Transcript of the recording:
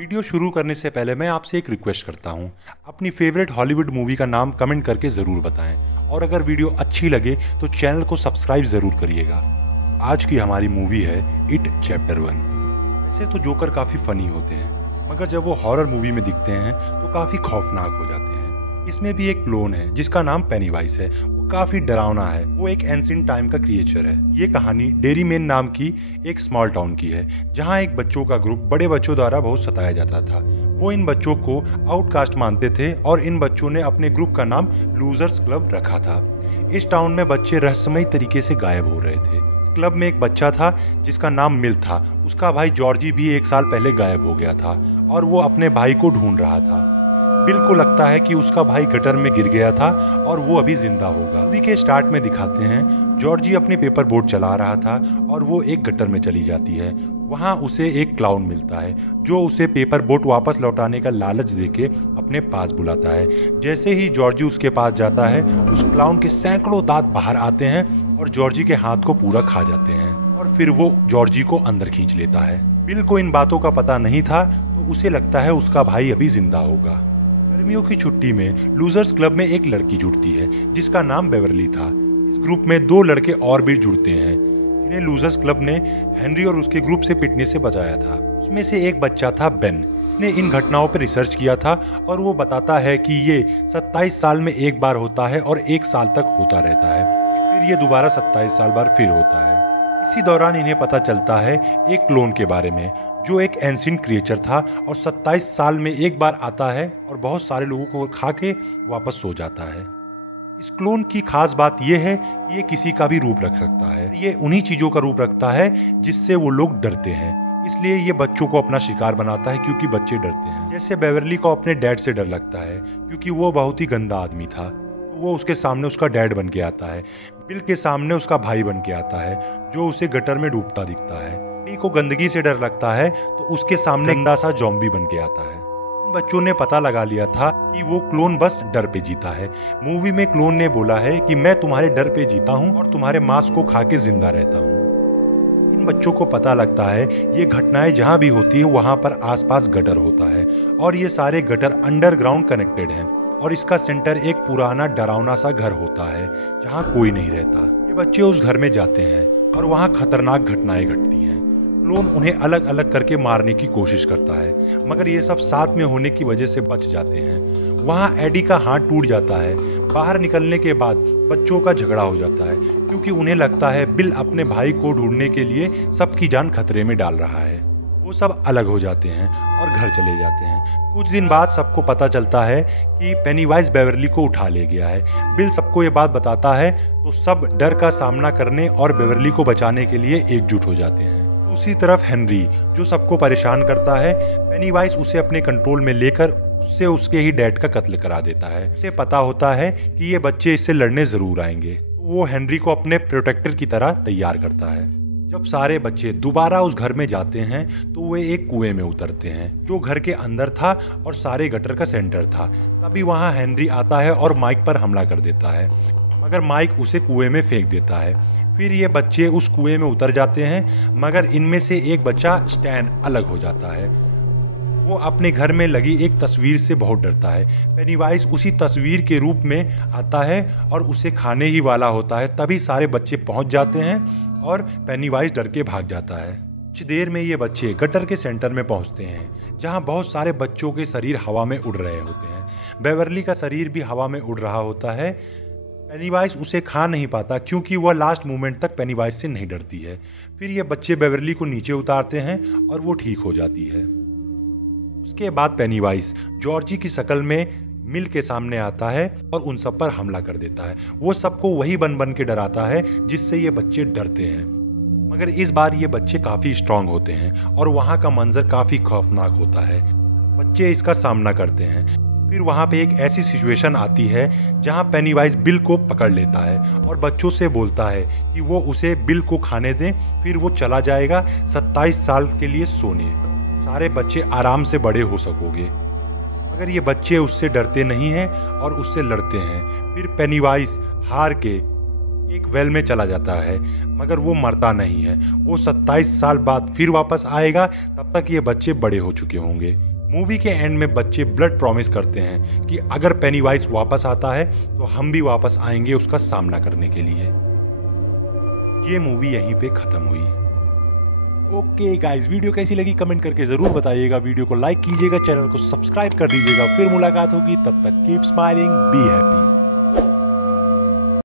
Video शुरू करने से पहले मैं आपसे एक रिक्वेस्ट करता हूँ। अपनी फेवरेट हॉलीवुड मूवी का नाम कमेंट करके ज़रूर बताएं और अगर वीडियो अच्छी लगे तो चैनल को सब्सक्राइब ज़रूर करिएगा। आज की हमारी मूवी है इट चैप्टर 1। वैसे तो जोकर काफ़ी फ़नी होते हैं, मगर जब वो हॉरर मूवी में दिखते हैं तो काफ़ी खौफनाक हो जाते हैं। इसमें भी एक क्लोन है जिसका नाम पेनीवाइज है। वो काफ़ी डरावना है। वो एक एंशिएंट टाइम का क्रिएचर है। ये कहानी डेरीमेन नाम की एक स्मॉल टाउन की है, जहाँ एक बच्चों का ग्रुप बड़े बच्चों द्वारा बहुत सताया जाता था। वो इन बच्चों को आउटकास्ट मानते थे और इन बच्चों ने अपने ग्रुप का नाम लूजर्स क्लब रखा था। इस टाउन में बच्चे रहस्यमयी तरीके से गायब हो रहे थे। इस क्लब में एक बच्चा था जिसका नाम मिल था। उसका भाई जॉर्जी भी 1 साल पहले गायब हो गया था और वो अपने भाई को ढूंढ रहा था। बिल को लगता है कि उसका भाई गटर में गिर गया था और वो अभी जिंदा होगा। मूवी के स्टार्ट में दिखाते हैं जॉर्जी अपनी पेपर बोट चला रहा था और वो एक गटर में चली जाती है। वहाँ उसे एक क्लाउन मिलता है जो उसे पेपर बोट वापस लौटाने का लालच देके अपने पास बुलाता है। जैसे ही जॉर्जी उसके पास जाता है, उस क्लाउन के सैकड़ों दांत बाहर आते हैं और जॉर्जी के हाथ को पूरा खा जाते हैं और फिर वो जॉर्जी को अंदर खींच लेता है। बिल को इन बातों का पता नहीं था, तो उसे लगता है उसका भाई अभी जिंदा होगा। गर्मियों की छुट्टी में लूजर्स क्लब में एक लड़की जुड़ती है जिसका नाम बेवरली था। इस ग्रुप में 2 लड़के और भी जुड़ते हैं जिन्हें लूजर्स क्लब ने हेनरी और उसके ग्रुप से पिटने से बचाया था। उसमें से एक बच्चा था बेन। इसने इन घटनाओं पर रिसर्च किया था और वो बताता है कि ये 27 साल में एक बार होता है और 1 साल तक होता रहता है, फिर ये दोबारा 27 साल बाद फिर होता है। इसी दौरान इन्हें पता चलता है एक क्लोन के बारे में जो एक एंशिएंट क्रिएचर था और 27 साल में एक बार आता है और बहुत सारे लोगों को खा के वापस सो जाता है। इस क्लोन की खास बात यह है कि ये किसी का भी रूप रख सकता है। ये उन्हीं चीजों का रूप रखता है जिससे वो लोग डरते हैं, इसलिए ये बच्चों को अपना शिकार बनाता है क्योंकि बच्चे डरते हैं। जैसे बेवरली को अपने डैड से डर लगता है क्योंकि वो बहुत ही गंदा आदमी था, तो वो उसके सामने उसका डैड बन के आता है। बिल के सामने उसका भाई बन के आता है जो उसे गटर में डूबता दिखता है। ली को गंदगी से डर लगता है तो उसके सामने गंदा सा ज़ॉम्बी बन के आता है। इन बच्चों ने पता लगा लिया था कि वो क्लोन बस डर पे जीता है। मूवी में क्लोन ने बोला है कि मैं तुम्हारे डर पे जीता हूँ और तुम्हारे मांस को खा के जिंदा रहता हूँ। इन बच्चों को पता लगता है ये घटनाएं जहाँ भी होती है वहाँ पर आसपास गटर होता है और ये सारे गटर अंडरग्राउंड कनेक्टेड हैं और इसका सेंटर एक पुराना डरावना सा घर होता है जहाँ कोई नहीं रहता। ये बच्चे उस घर में जाते हैं और वहाँ खतरनाक घटनाएं घटती हैं। क्लोन उन्हें अलग अलग करके मारने की कोशिश करता है, मगर ये सब साथ में होने की वजह से बच जाते हैं। वहाँ एडी का हाथ टूट जाता है। बाहर निकलने के बाद बच्चों का झगड़ा हो जाता है क्योंकि उन्हें लगता है बिल अपने भाई को ढूंढने के लिए सबकी जान खतरे में डाल रहा है। वो सब अलग हो जाते हैं और घर चले जाते हैं। कुछ दिन बाद सबको पता चलता है कि पेनीवाइज बेवरली को उठा ले गया है। बिल सबको ये बात बताता है तो सब डर का सामना करने और बेवरली को बचाने के लिए एकजुट हो जाते हैं। दूसरी तरफ हेनरी जो सबको परेशान करता है, पेनीवाइज उसे अपने कंट्रोल में लेकर उससे उसके ही डैड का कत्ल करा देता है। उसे पता होता है कि ये बच्चे इससे लड़ने जरूर आएंगे, तो वो हेनरी को अपने प्रोटेक्टर की तरह तैयार करता है। जब सारे बच्चे दोबारा उस घर में जाते हैं तो वे एक कुएं में उतरते हैं जो घर के अंदर था और सारे गटर का सेंटर था। तभी वहां हेनरी आता है और माइक पर हमला कर देता है, मगर माइक उसे कुएं में फेंक देता है। फिर ये बच्चे उस कुएं में उतर जाते हैं, मगर इनमें से एक बच्चा स्टैन अलग हो जाता है। वो अपने घर में लगी एक तस्वीर से बहुत डरता है। पेनीवाइज उसी तस्वीर के रूप में आता है और उसे खाने ही वाला होता है। तभी सारे बच्चे पहुंच जाते हैं और पेनीवाइज डर के भाग जाता है। कुछ देर में ये बच्चे गटर के सेंटर में पहुंचते हैं जहां बहुत सारे बच्चों के शरीर हवा में उड़ रहे होते हैं। बेवरली का शरीर भी हवा में उड़ रहा होता है। पेनीवाइज उसे खा नहीं पाता क्योंकि वह लास्ट मोमेंट तक पेनीवाइज से नहीं डरती है। फिर ये बच्चे बेवरली को नीचे उतारते हैं और वो ठीक हो जाती है। उसके बाद पेनीवाइज जॉर्जी की शक्ल में मिल के सामने आता है और उन सब पर हमला कर देता है। वो सबको वही बन बन के डराता है जिससे ये बच्चे डरते हैं, मगर इस बार ये बच्चे काफी स्ट्रांग होते हैं और वहाँ का मंजर काफी खौफनाक होता है। बच्चे इसका सामना करते हैं। फिर वहाँ पे एक ऐसी सिचुएशन आती है जहाँ पेनीवाइज बिल को पकड़ लेता है और बच्चों से बोलता है कि वो उसे बिल को खाने दें, फिर वो चला जाएगा 27 साल के लिए सोने। सारे बच्चे आराम से बड़े हो सकोगे। मगर ये बच्चे उससे डरते नहीं हैं और उससे लड़ते हैं। फिर पेनीवाइज हार के एक वेल में चला जाता है, मगर वो मरता नहीं है। वो 27 साल बाद फिर वापस आएगा, तब तक ये बच्चे बड़े हो चुके होंगे। मूवी के एंड में बच्चे ब्लड प्रॉमिस करते हैं कि अगर पेनीवाइज वापस आता है तो हम भी वापस आएंगे उसका सामना करने के लिए। ये मूवी यहीं पे खत्म हुई। ओके गाइस, वीडियो कैसी लगी कमेंट करके जरूर बताइएगा। वीडियो को लाइक कीजिएगा, चैनल को सब्सक्राइब कर दीजिएगा। फिर मुलाकात होगी, तब तक कीप स्माइलिंग, बी हैप्पी।